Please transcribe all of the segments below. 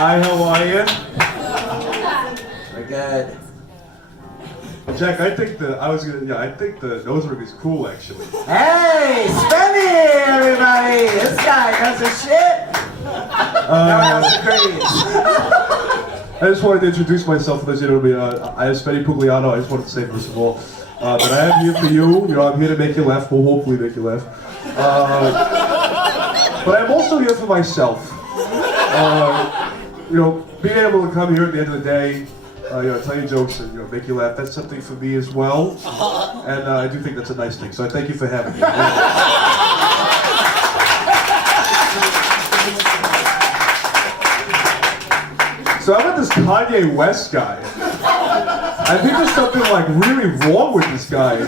Hi, how are you? We're good. Jack, I think the nose ring is cool actually. Hey, Spenny, everybody! This guy does his shit. No one else agrees. I just wanted to introduce myself for those who don't know me. I am Spenny Pugliano. I just wanted to say first of all that I am here for you. You know, I'm here to make you laugh. We'll hopefully make you laugh. But I'm also here for myself. You know, being able to come here at the end of the day, you know, tell you jokes and make you laugh. That's something for me as well, and I do think that's a nice thing. So I thank you for having me. So I met this Kanye West guy. I think there's something like really wrong with this guy.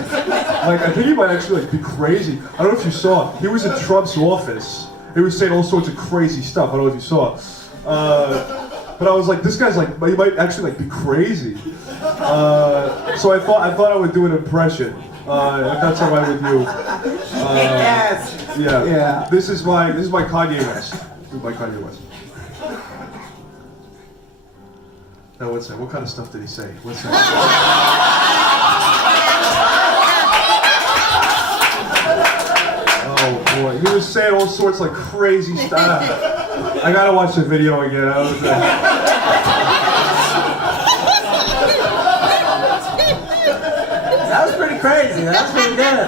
Like I think he might actually be crazy. I don't know if you saw. He was in Trump's office. He was saying all sorts of crazy stuff. I don't know if you saw. But I was like, this guy's like, he might actually be crazy. So I thought I would do an impression. If that's all right with you. Yes. Yeah. This is my Kanye West. This is my Kanye West. Now what's that? What kind of stuff did he say? What's that? Oh boy, he was saying all sorts like crazy stuff. I gotta watch the video again. That was pretty crazy. That was pretty good.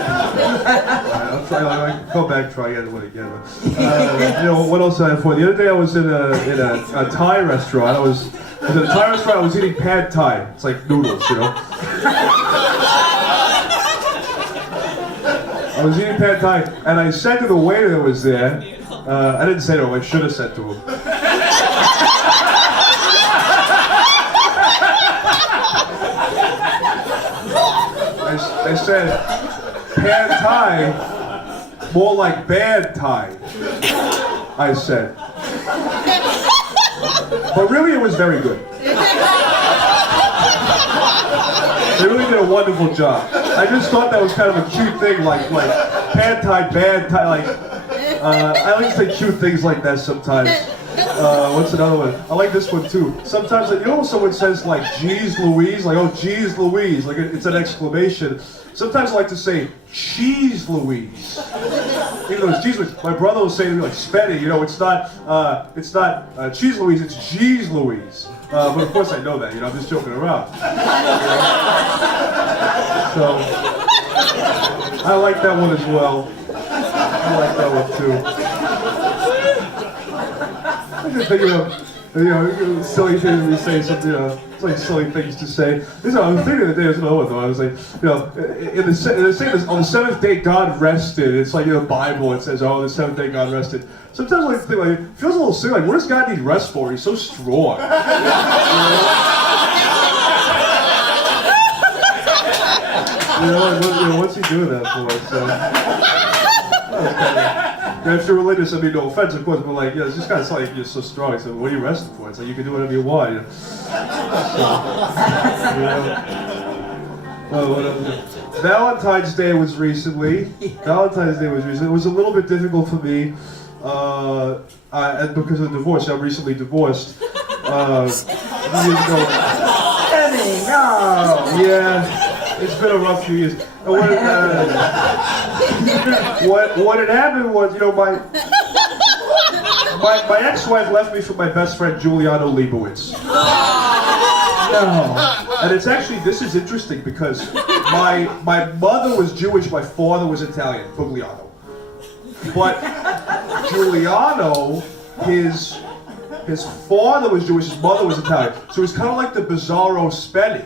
I'll try. I'll go back, try again. You know what else I had for you? The other day I was in a Thai restaurant. I was in a Thai restaurant. I was eating pad Thai. It's like noodles, you know. I was eating pad Thai, and I said to the waiter that was there. I didn't say to him. I should have said to him. I said, pad Thai, more like bad Thai, I said. But really it was very good. They really did a wonderful job. I just thought that was kind of a cute thing, like pad Thai, bad Thai, like, I like to say cute things like that sometimes. What's another one? I like this one too. Sometimes, you know when someone says like, geez Louise, like, oh geez Louise, like it's an exclamation. Sometimes I like to say, cheese Louise. Even though it's cheese Louise. My brother will say to me like, Spenny, you know, it's not cheese Louise, it's geez Louise. But of course I know that, you know, I'm just joking around. So, I like that one as well. I like that one too. I'm just thinking of, you know, silly things we say. Something, you know, it's like silly things to say. This, I was thinking the other day, there's another one though. I was like, you know, they say this, on the seventh day God rested. It's like in the Bible. It says, oh, the seventh day God rested. Sometimes I like to think, like, it feels a little silly. Like, what does God need rest for? He's so strong. You know, what's he doing that for? So. If you're religious, I mean, no offense, of course, but like, yeah, it's just kind of like you're so strong. So, what are you resting for? It's like you can do whatever you want. You know? Valentine's Day was recently. It was a little bit difficult for me, and because of the divorce. I'm recently divorced. Spenny, no. Yeah, it's been a rough few years. What had happened was, you know, my ex-wife left me for my best friend Giuliano Leibowitz. No. And it's actually, this is interesting because my mother was Jewish, my father was Italian, Pugliano. But Giuliano, his father was Jewish, his mother was Italian. So it's kind of like the bizarro Spenny.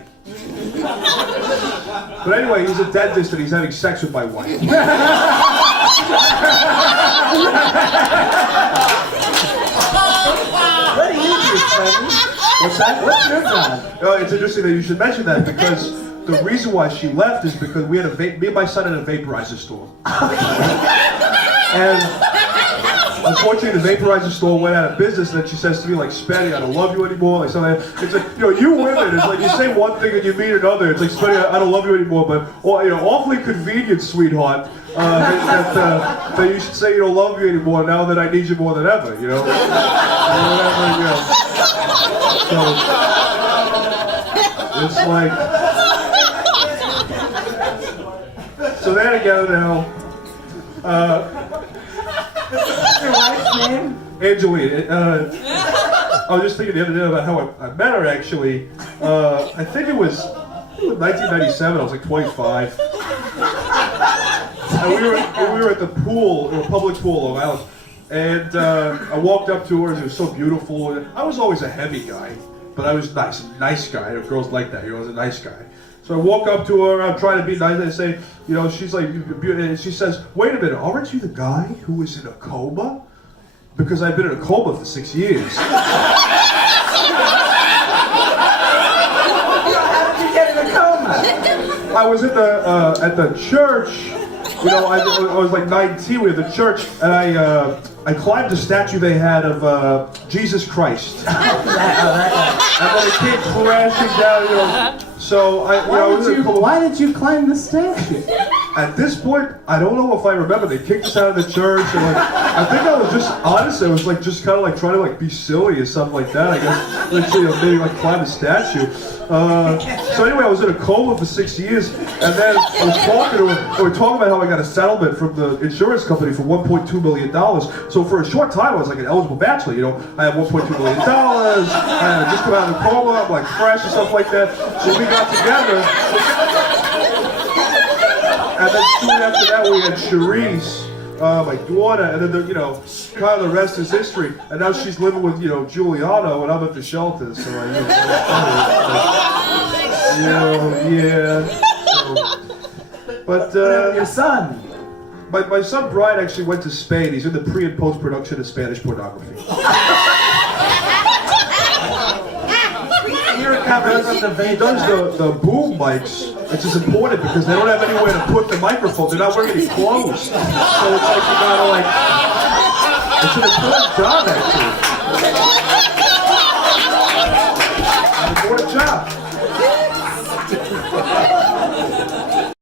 But anyway, he's a dentist and he's having sex with my wife. What do you do, Spenny? What's that? What's your job? It's interesting that you should mention that because the reason why she left is because me and my son had a vaporizer store. And unfortunately, the vaporizer store went out of business, and then she says to me, like, Spenny, I don't love you anymore. Like, something. It's like, you know, you women, it's like you say one thing and you mean another. It's like, Spenny, I don't love you anymore, but, you know, awfully convenient, sweetheart, that you should say you don't love me anymore now that I need you more than ever, you know? Whatever, you know. So it's like. So they're together now. What's your wife's name? Angeline. I was just thinking the other day about how I met her actually. I think it was 1997, I was like 25. And we were at the pool, a public pool of Alon. And I walked up to her and it was so beautiful. And I was always a heavy guy, but I was nice guy. Girls like that, I was a nice guy. So I walk up to her, I'm trying to be nice, and I say, you know, she's like, and she says, wait a minute, aren't you the guy who was in a coma? Because I've been in a coma for 6 years. How did you get in a coma? I was at the church, you know, I was like 19, we were at the church, and I climbed the statue they had of Jesus Christ. And then it came crashing down, you know. So Why did you climb the statue? At this point, I don't know if I remember. They kicked us out of the church, and like, I think I was just honest. I was like just kind of like trying to like be silly or something like that. I guess literally maybe like climb a statue. So anyway, I was in a coma for 6 years, and then I was talking to her. And we were talking about how I got a settlement from the insurance company for $1.2 million. So for a short time, I was like an eligible bachelor. You know, I had $1.2 million. I had just come out of the coma, I'm like fresh and stuff like that. So we got together. And then soon after that, we had Charisse, my daughter, and then you know, kind of the rest is history. And now she's living with Giuliano, and I'm at the shelter. So yeah. So, but Your son. my son Brian actually went to Spain. He's in the pre and post production of Spanish pornography. He recovers from the He does the boom mics, which is important because they don't have anywhere to put the microphone. They're not wearing any clothes. So it's like you gotta like, it's an important job actually. An important job.